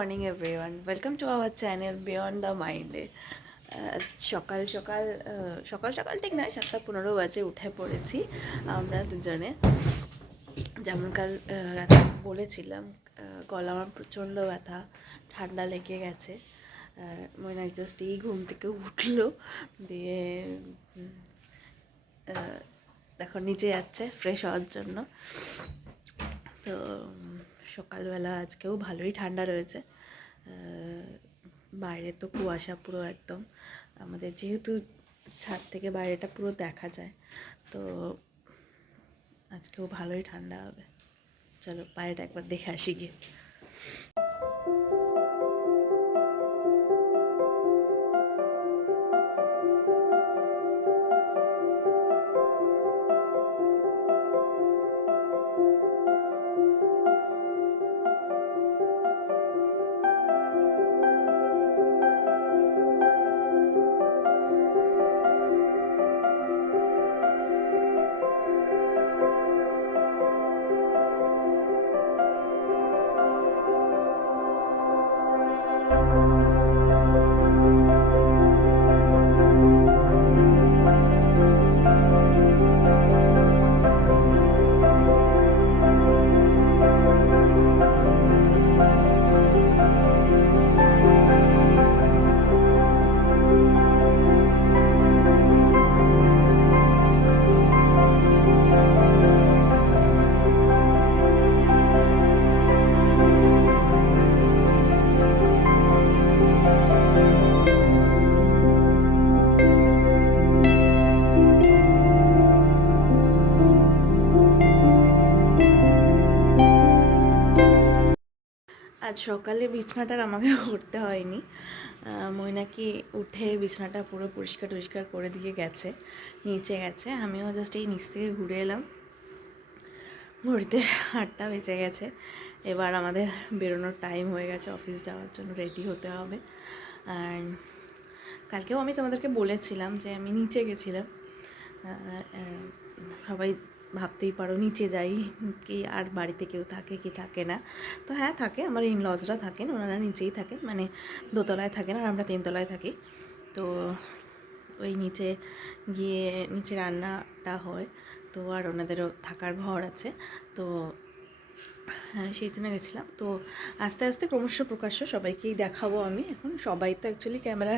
Morning everyone, welcome to our channel beyond the মাইন্ডে। সকাল সকাল সকাল সকাল ঠিক নয়, 7:15 বাজে উঠে পড়েছি আমরা দুজনে। যেমন কাল রাতে বলেছিলাম, গলা আমার প্রচণ্ড ব্যথা, ঠান্ডা লেগে গেছে। মনে জাস্ট এই ঘুম থেকে উঠলো, দিয়ে দেখো নিচে যাচ্ছে ফ্রেশ হওয়ার জন্য। তো সকালবেলা আজকেও ভালোই ঠান্ডা রয়েছে। বাইরে তো কুয়াশা পুরো একদম, আমাদের যেহেতু ছাদ থেকে বাইরেটা পুরো দেখা যায়, তো আজকেও ভালোই ঠান্ডা হবে। চলো বাইরেটা একবার দেখে আসি গিয়ে। আজ সকালে বিছনাটার আমাকে করতে হয়নি, ময়নাকি উঠে বিছনাটা পুরো পরিষ্কার টরিষ্কার করে দিয়ে গেছে, নিচে গেছে। আমিও জাস্ট এই নিচ থেকে ঘুরে এলাম। ঘুরতে 8টা বেজে গেছে। এবার আমাদের বেরোনোর টাইম হয়ে গেছে, অফিস যাওয়ার জন্য রেডি হতে হবে। আর কালকেও আমি তোমাদেরকে বলেছিলাম যে আমি নিচে গেছিলাম। সবাই ভাবতেই পারো নিচে যাই কি আর বাড়িতে কেউ থাকে কি থাকে না। তো হ্যাঁ থাকে, আমার ইনলজরা থাকেন, ওনারা নিচেই থাকেন, মানে দোতলায় থাকেন আর আমরা 3তলায় থাকি। তো ওই নিচে গিয়ে নিচে রান্নাটা হয়, তো আর ওনাদেরও থাকার ঘর আছে, তো হ্যাঁ সেই জন্য গেছিলাম। তো আস্তে আস্তে ক্রমশ প্রকাশ্য সবাইকেই দেখাবো আমি। এখন সবাই তো অ্যাকচুয়ালি ক্যামেরা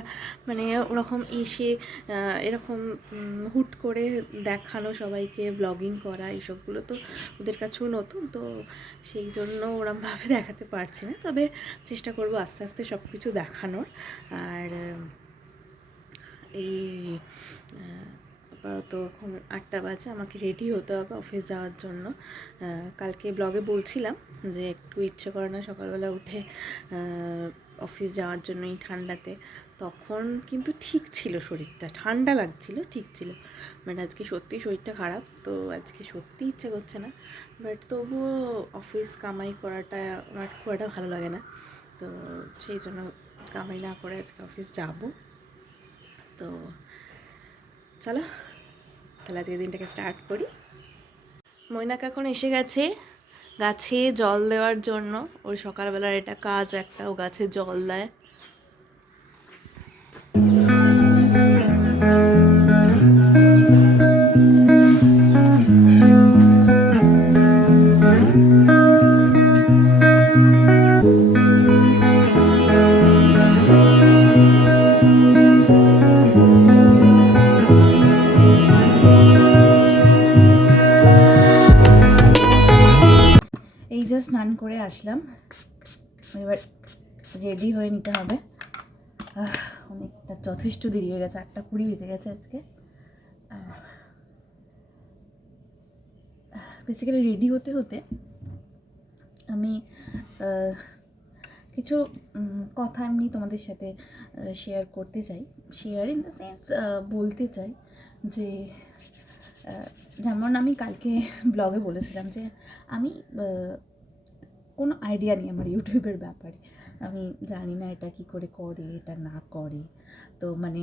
মানে ওরকম এসে এরকম হুট করে দেখানো, সবাইকে ব্লগিং করা এইসবগুলো তো ওদের কাছেও নতুন, তো সেই জন্য ওরমভাবে দেখাতে পারছি না। তবে চেষ্টা করবো আস্তে আস্তে সব কিছু দেখানোর। আর এই তো এখন 8টা বাজে, আমাকে রেডি হতে হবে অফিস যাওয়ার জন্য। কালকে ব্লগে বলছিলাম যে একটু ইচ্ছে করে না সকালবেলা উঠে অফিস যাওয়ার জন্য এই ঠান্ডাতে। তখন কিন্তু ঠিক ছিল, শরীরটা ঠান্ডা লাগছিল, ঠিক ছিল। বাট আজকে সত্যি শরীরটা খারাপ, তো আজকে সত্যি ইচ্ছে করছে না। বাট তবুও অফিস কামাই করাটা আমার খুব একটা ভালো লাগে না, তো সেই জন্য কামাই না করে আজকে অফিস যাব। তো চলো তাহলে আজকে দিনটাকে স্টার্ট করি। মৈনাক এখন এসে গেছে গাছে জল দেওয়ার জন্য। ওর সকালবেলার এটা কাজ একটা, ও গাছে জল দেয়। এই যে স্নান করে আসলাম, এবার রেডি হয়ে নিতে হবে। অনেকটা যথেষ্ট দেরি হয়ে গেছে, 8:20 বেজে গেছে আজকে। বেসিক্যালি রেডি হতে হতে আমি কিছু কথা এমনি তোমাদের সাথে শেয়ার করতে চাই। শেয়ার ইন দ্য সেন্স বলতে চাই যে যেমন আমি কালকে ব্লগে বলেছিলাম যে আমি কোনো আইডিয়া নেই আমার ইউটিউবের ব্যাপারে। আমি জানি না এটা কী করে করে, এটা না করে। তো মানে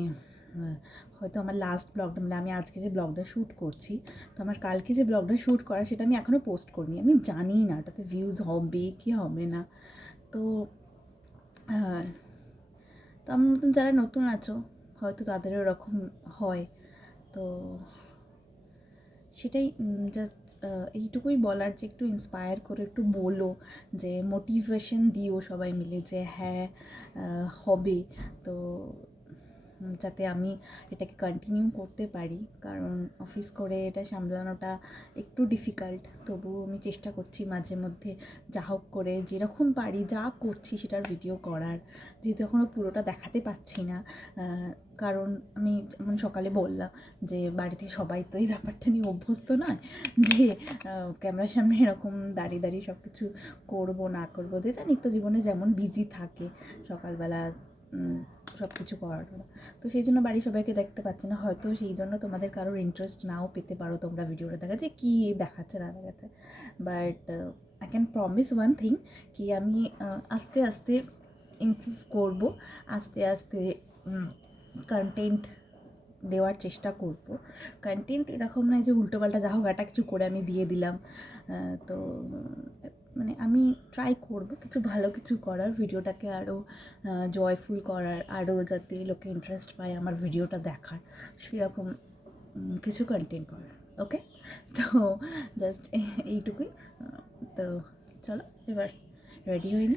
হয়তো আমার লাস্ট ব্লগটা, মানে আমি আজকে যে ব্লগটা শ্যুট করছি, তো আমার কালকে যে ব্লগটা শ্যুট করা সেটা আমি এখনও পোস্ট করিনি। আমি জানি না ওটাতে ভিউজ হবে কি হবে না। তো আর তো আমার মতন যারা নতুন আছো হয়তো তাদের ওরকম হয়, তো সেটাই জাস্ট এইটুকুই বলার যে একটু ইন্সপায়ার করে একটু বলো, যে মোটিভেশন দিও সবাই মিলে যে হ্যাঁ হবে, তো যাতে আমি এটাকে কন্টিনিউ করতে পারি। কারণ অফিস করে এটা সামলানোটা একটু ডিফিকাল্ট, তবুও আমি চেষ্টা করছি মাঝে মধ্যে যা হোক করে যেরকম পারি যা করছি সেটার ভিডিও করার, যেহেতু এখনও পুরোটা দেখাতে পাচ্ছি না। কারণ আমি যেমন সকালে বললাম যে বাড়িতে সবাই তো এই ব্যাপারটা নিয়ে অভ্যস্ত নয় যে ক্যামেরার সামনে এরকম দাঁড়িয়ে দাঁড়িয়ে সব কিছু করবো না করবো, যে যা নিত্য জীবনে যেমন বিজি থাকে সকালবেলা সব কিছু করার, তো সেই জন্য বাড়ির সবাইকে দেখতে পাচ্ছি না। হয়তো সেই জন্য তোমাদের কারোর ইন্টারেস্ট নাও পেতে পারো তোমরা ভিডিওটা দেখা যে কী দেখাচ্ছে না দেখাচ্ছে, but I can promise one thing, কি আমি আস্তে আস্তে ইমপ্রুভ করবো, আস্তে আস্তে কন্টেন্ট দেওয়ার চেষ্টা করব। কন্টেন্ট এরকম নয় যে উল্টোপাল্টা যা হোক একটা কিছু করে আমি দিয়ে দিলাম, তো মানে আমি ট্রাই করব কিছু ভালো কিছু করার, ভিডিওটাকে আরও জয়ফুল করার, আরও যাতে লোকে ইন্টারেস্ট পায় আমার ভিডিওটা দেখার, সেরকম কিছু কন্টেন্ট করার। ওকে, তো জাস্ট এইটুকুই। তো চলো এবার রেডি হই।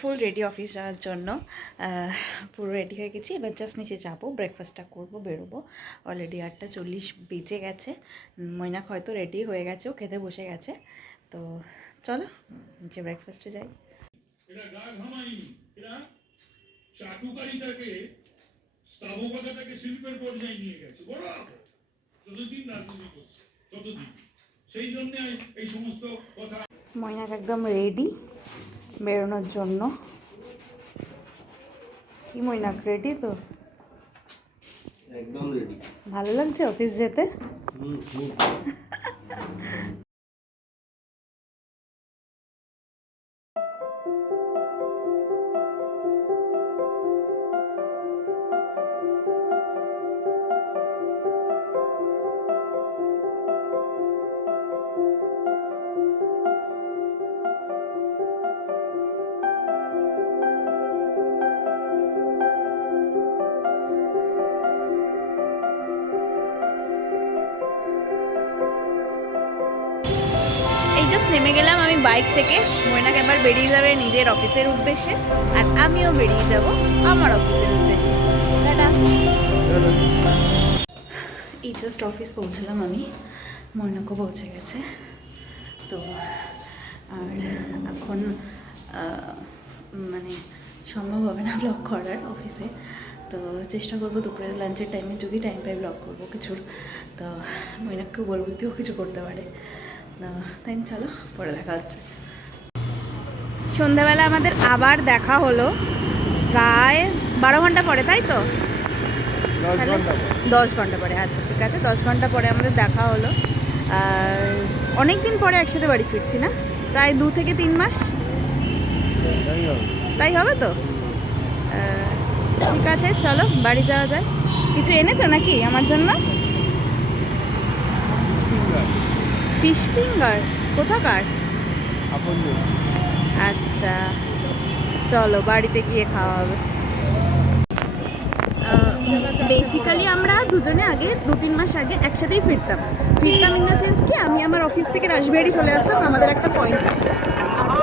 ফুল রেডি অফিস যাওয়ার জন্য, পুরো রেডি হয়ে গেছি। এবার জাস্ট নিচে যাবো, ব্রেকফাস্টটা করবো, বেরোবো। অলরেডি 8:40 বেজে গেছে। মৈনাক হয়তো রেডি হয়ে গেছে, ও খেতে বসে গেছে। তো চলো নিচে ব্রেকফাস্টে যাই। মৈনাক একদম রেডি বেরোনোর জন্য। কি মৈনাক রেডি তো? একদম রেডি। ভালো লাগছে অফিস যেতে? জাস্ট নেমে গেলাম আমি বাইক থেকে। মৈনাক এবার বেরিয়ে যাবে নিজের অফিসের উদ্দেশ্যে, আর আমিও বেরিয়ে যাব আমার অফিসের উদ্দেশ্যে। টাটা। এই জাস্ট অফিস পৌঁছলাম আমি, মৈনাকও পৌঁছে গেছে। তো আর এখন মানে সম্ভব হবে না ব্লগ করার অফিসে, তো চেষ্টা করবো দুপুরের লাঞ্চের টাইমে যদি টাইম পাই ব্লগ করবো কিছুর। তো মৈনাককেও বলবো যদিও কিছু করতে পারে। তাই চলো পরে দেখা হচ্ছে। সন্ধ্যাবেলা আমাদের আবার দেখা হলো প্রায় 12 ঘন্টা পরে, তাই তো? 10 ঘন্টা পরে, আচ্ছা ঠিক আছে, 10 ঘন্টা পরে আমাদের দেখা হলো। আর অনেক দিন পরে একসাথে বাড়ি ফিরছি না, প্রায় 2 থেকে 3 মাস, তাই হবে তো? ঠিক আছে চলো বাড়ি যাওয়া যায়। কিছু এনেছো নাকি আমার জন্য? ফিশ ফিঙ্গার কোথাকার? আচ্ছা চলো বাড়িতে গিয়ে খাওয়া হবে। বেসিক্যালি আমরা দুজনে আগে 2-3 মাস আগে একসাথেই ফিরতাম ইন দ্য সেন্স কি আমি আমার অফিস থেকে রাসবিহারি চলে আসতাম, আমাদের একটা পয়েন্ট ছিল, আর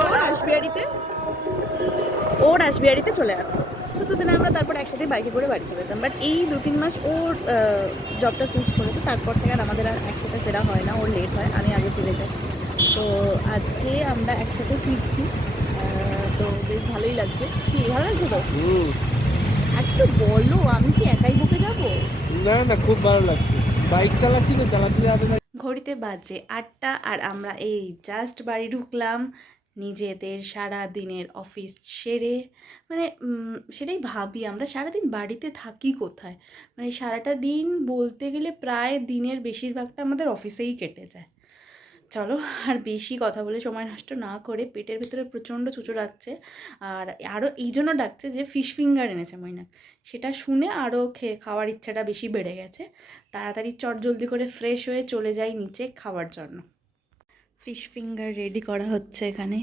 ও রাসবিহারিতে চলে আসতো। তো দুদিনে আমরা তারপর একসাথে বাইকে করে বাড়ি চলে যেতাম। বাট এই 2-3 মাস ওর জবটা সুইচ করেছে, তারপর থেকে আর আমাদের আর একসাথে ফেরা হয় না, ওর লেট হয়, আমি আগে ফিরে যাই। তো আজকে আমরা একসাথে ফিরছি, তো বেশ ভালোই লাগছে। কি ভালো লাগছে তো? একটু বলো, আমি কি একাই বকে যাবো? না না, খুব ভালো লাগছে। বাইক চালাচ্ছি তো, চালাতে যাবে না। ঘড়িতে বাজে 8টা আর আমরা এই জাস্ট বাড়ি ঢুকলাম নিজেদের সারা দিনের অফিস সেরে। মানে সেটাই ভাবি আমরা সারাদিন বাড়িতে থাকি কোথায়, মানে সারাটা দিন বলতে গেলে প্রায় দিনের বেশিরভাগটা আমাদের অফিসেই কেটে যায়। চলো আর বেশি কথা বলে সময় নষ্ট না করে, পেটের ভিতরে প্রচণ্ড চুচুড়াচ্ছে। আর আরও এই জন্য ডাকছে যে ফিশ ফিঙ্গার এনেছে মৈনাক, সেটা শুনে আরও খাওয়ার ইচ্ছাটা বেশি বেড়ে গেছে। তাড়াতাড়ি জলদি করে ফ্রেশ হয়ে চলে যাই নিচে খাওয়ার জন্য। ফিশ ফিঙ্গার রেডি করা হচ্ছে এখানে।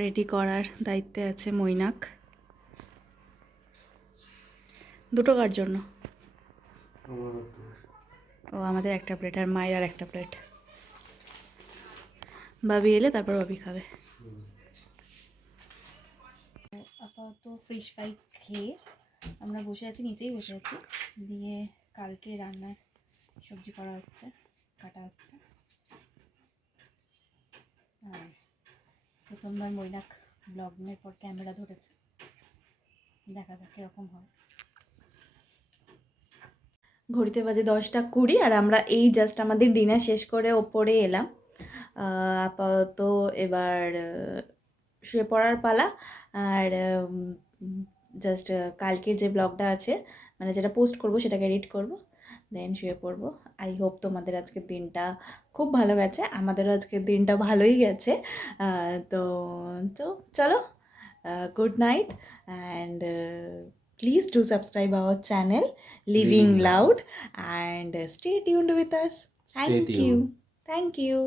রেডি করার দায়িত্বে আছে মৈনাক। দুটো কার জন্য? ও আমাদের একটা প্লেট আর মায়ের আর একটা প্লেট। বাবি এলে তারপর বাবি খাবে। আপাতত ফিশ ফ্রাই খেয়ে আমরা বসে আছি, নিচেই বসে আছি। দিয়ে কালকে রান্নার সবজি করা হচ্ছে, কাটা হচ্ছে। আর প্রথমবার মৈনাক ব্লগিংয়ের পর ক্যামেরা ধরেছে, দেখা যাক কীরকম হয়। ঘড়িতে বাজে 10টা 20 আর আমরা এই জাস্ট আমাদের ডিনার শেষ করে ওপরে এলাম। আপাতত এবার শুয়ে পড়ার পালা। আর জাস্ট কালকের যে ব্লগটা আছে, মানে যেটা পোস্ট করব সেটাকে এডিট করব, দেন শুয়ে পড়বো। আই হোপ তোমাদের আজকের দিনটা খুব ভালো গেছে, আমাদেরও আজকের দিনটা ভালোই গেছে। তো তো চলো, good night and please do subscribe our channel Living Loud and stay tuned with us. Thank you.